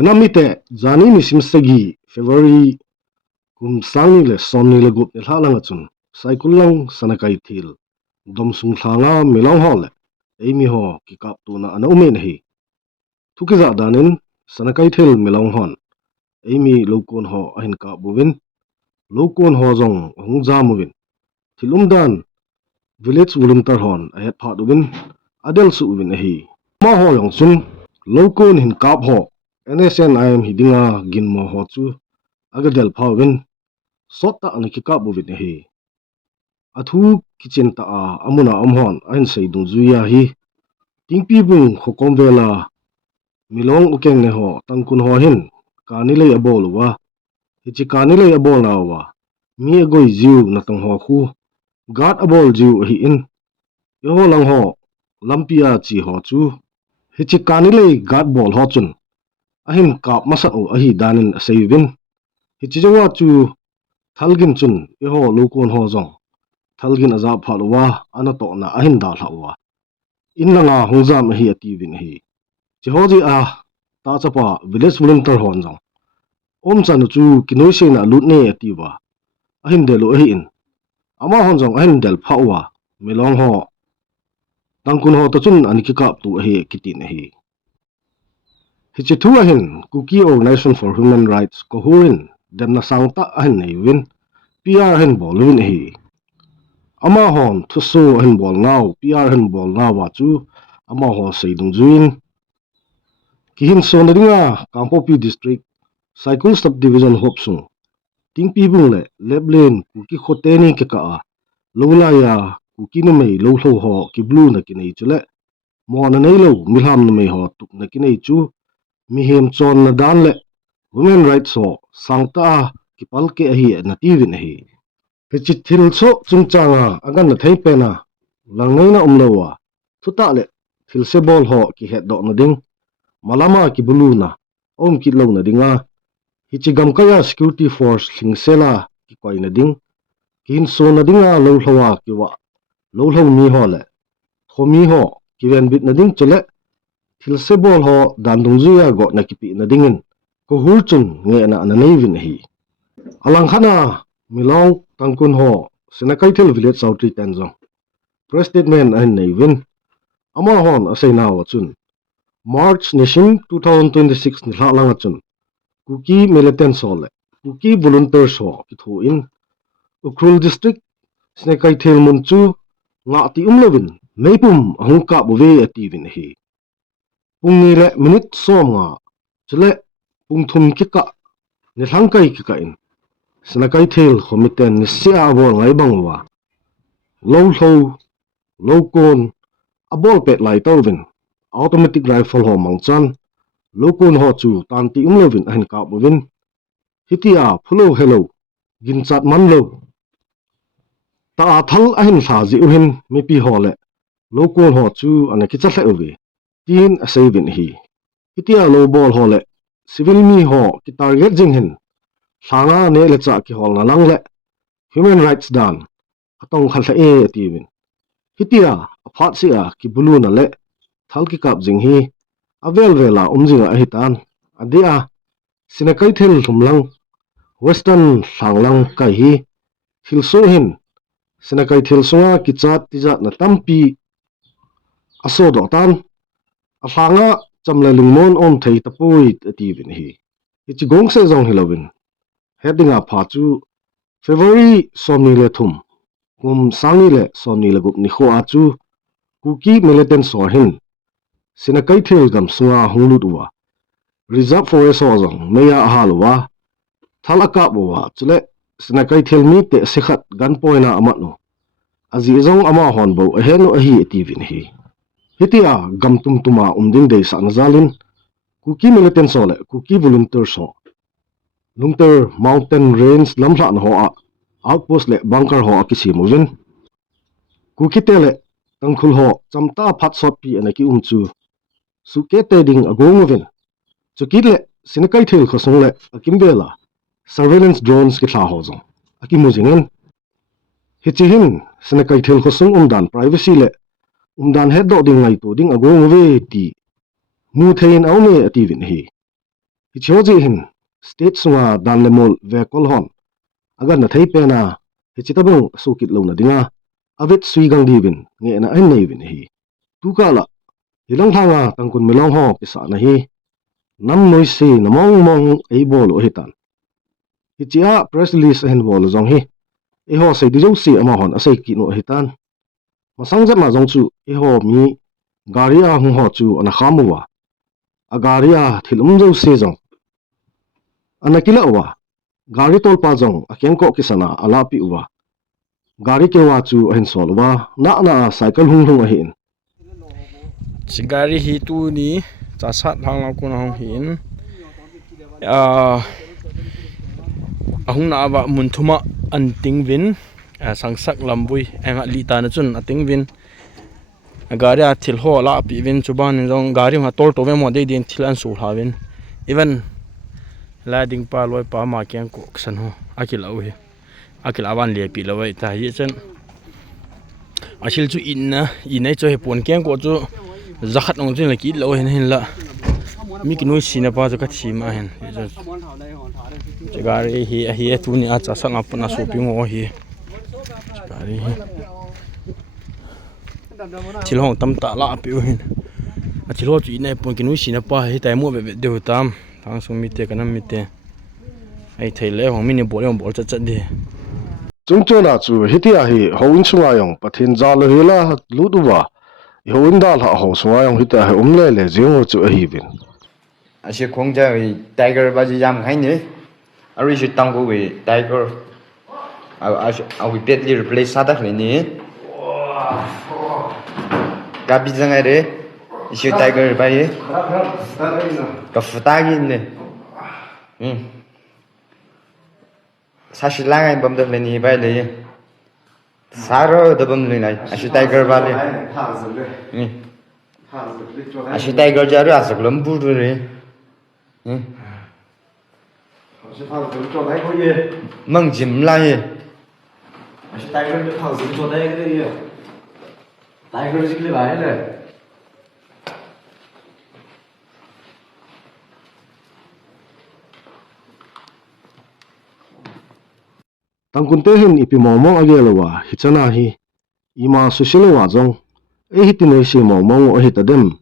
Anamite zani misim segi February kum sangi le somni le gup ni thalang achun cycle lang sanakai thil dom sung thanga milong hol emi ho ki kap tu na ana umen hi thuki za danin sanakai thil milong hon emi lokon ho ahin ka buvin lokon ho jong hung ja muvin thilum dan village volunteer hon ahet pha dubin adel su ubin hi ma ho yong chun lokon hin kap ho NSNIM hidinga gin mo ho chu agadel phawin sota ani ki kap buvin hi athu kitchen ta amuna amhon ain sei dung zuya hi tingpi bung khokom vela milong ukeng ne ho tangkun ho hin kanile abol wa hichi kanile abol na wa mi goi jiu na tang ho khu gat abol jiu hi in yo lang ho lampia chi ho chu hichi kanile gat bol ho chun ahin kap masa o ahi danin seivin hichi jawa chu thalgin chun yo lokon ho jong thalgin aza phalwa ana to na ahin da thawa inlanga hongzam hi ativin hi chihoji Tahchapa village volunteer hon jong om chan chu kinoi se na lut ne ativa ahin delo hi in ama hon jong ahin del phawa milong ho tangkun ho to chun ani ki kap tu hi kitin hi hichi thu ahin KUKI Organization for Human Rights ko hurin demna sangta ahin nei win PR hin bolwin hi ama hon thusu hin bol naw PR hin bol naw wa chu ama ho seidung juin kihin sonadinga Kampopi district cycle subdivision hopsung tingpi bung le leblen KUKI khoteni ke ka lola ya KUKI no mei lo hlo ho ki blue na ki nei chule mo na nei lo milham no mei ho tuk na ki nei chu mi hem chon na dan le women rights ho sangta ki palke hi na tivin hi pechi thil so chungchanga agan na thei pe na langnei na umlowa thuta le thil se bol ho ki het do na ding malama ki bulu na om ki lo na dinga hichi gamkaya security force thlingsela ki koi na ding kin so na dinga lo hlowa ki wa lo hlo mi ho le khomi ho ki ven bit na ding chule thil se bol ho dan dung zuya go na ki pi na dingin ko hul chun nge na na nei vin hi alang khana milong tangkun ho sinakai thil village sautri tanjong press statement an nei vin ama hon asaina wa chun March nishin 2026 ni hlalanga chun KUKI militant sole KUKI volunteers ho ki thu in Ukrul district sinakai thil mun chu nga ti umlovin meipum ahungka bove ativin hi pungni le minute som nga chule pungthum kika ni thlangkai kika in sinakai thil khomiten ni sia bol ngai bangwa lo hlo lo kon abol pet lai tawin automatic rifle ho mangchan lokon ho chu tanti umlovin ahin ka bovin hitia phulo hello ginchat manlo ta thal ahin tha ji uhin mepi hole lokon ho chu anaki chathle uvi tin asevin hi hitia lo bol hole civil mi ho ki target jing hin thanga ne le cha ki hol na lang le human rights dan atong khalsa e tivin hitia aphat sia ki bulu na le thal ki kap jing hi avel vela umjinga ahitan adia sinakai thil thumlang western thanglang kai hi thilso hin sinakai thil songa ki chat tija na tampi aso do tan athanga chamla lingmon om thei tapoi ativin hi ichi gong se jong hilowin headinga pha chu February somni le thum kum sangi le somni le gup ni kho a chu KUKI militant sor hin sinakai thil gam sunga hunglut wa reserve forest ho jong meya halwa thalaka bowa chule sinakai thil mi te sikhat gan poina amanu azi jong ama hon bo ahenu ahi ativin hi hitia gam tum tuma umding de sa nazalin KUKI militant sole KUKI volunteer so lungter mountain range lamhla ho a outpost le bunker ho ki simovin KUKI tele Tangkhul ho chamta phat sot pi anaki umchu suke teding agongovin chukile sinakai thil khosong le akimbela surveillance drones ki thla ho jong akimujingen hichihin sinakai thil khosong umdan privacy le umdan head do ding ngai to ding agongove ti mu thein aume ativin hi hi choji hin state sunga dan lemol ve kol hon agar na thei pe na hi chitabung sukit lo na dinga avet sui gang divin nge na ai nei vin hi tu kala hilang thanga tangkun milong ho pisa na hi nam noi se na mong mong ei bol o hitan hi chia press release hen bol zong hi e ho se di jo si ama hon asai ki no hitan masang jat ma jong chu e ho mi garia hu ho chu ana khamuwa agaria thilum jo se jong anakila wa gari tol pa jong akeng ko kisana ala pi wa gari ke wa chu hen sol wa na cycle hung hung a hin Sigari hi tu ni chasat hang lau kun hong hin ahung na awa mun thuma an ting vin sangsak lambui enga li ta na chun ating vin gari a thil ho la pi vin chuban jong gari ma tol to ve mo de din thil an su ha vin even la ding pa loi pa ma kyang ko san ho akil au hi akil awan le pi lawai ta hi chen asil chu in na inai cho he pon kyang ko chu zakhat ong tin la ki lo hen la mi ki noi sina pa ka thi ma hen gari hi tu ni a cha sang ap na so pi ngo hi gari thil hong tam ta la pi hin a thil ho chu inai pon ki noi sina pa hi tai mo be de tam thang sum mi te kanam mi te ai thei le hong mi ni bol cha cha di chung chona chu hitia hi hoin chunga yong pathin za lo hela luduwa hoin dal ha ho sunga yong hita he umle le jingo chu a hi vin Asia khongja wi tiger baji jam khai ni ari shi tangkhul wi tiger a wi petli replace sa dak ni ka bi jang ai re shi tiger ba ye ka futa gi ne sa shi la ngai bam da le ni ba le saro da bam le nai ashi tiger ba le ashi tiger ja ru asak lam bu ru re mong chim la ye tiger được thảo dựng chỗ đây cái gì tiger dịch lên bài này tangkun te hin ipi momong agelawa hichana hi ima sushilewa jong e hitine si momong o hitadem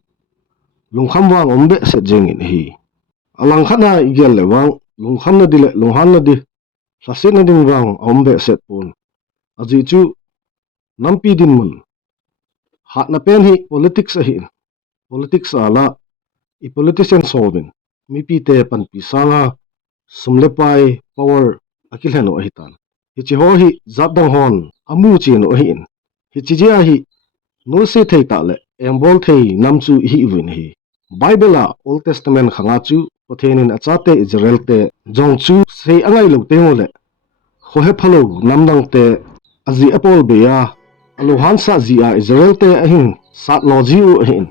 lungkham wang ombe set jengin hi alang khana igel lewang lungkham na dile lunghan na di sasin na ding wang ombe set pun aji chu nampi din mun hat na pen hi politics a hi politics ala I politician solvin mi pi te pan pi sanga sumle pai power akilheno hitan hichi hohi zabdang hon amu chin o hin hichi jia hi no se thei ta le embol thei namchu hi win hi bible old testament khanga chu pathenin achate israel te jongchu sei angai lo te ngole khohe phalo namdang te azi apol beya aluhan sa zia israel te ahin sat loji u hin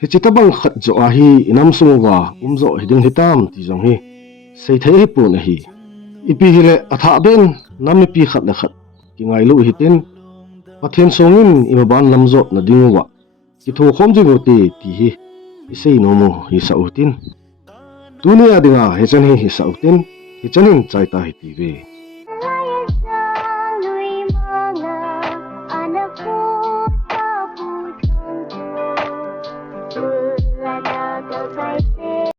hichitabang khat jo a hi inam sungwa umzo hiding hitam ti jong hi sei thei hi pu na hi ipi hile atha ben namni pi khat na khat ki ngai lu hitin pathen songin imaban lamzo na dingwa ki tho khom jingo te ti hi isei no mo hi sautin dunia dinga hechan hi sautin hechanin chaita hi ti ve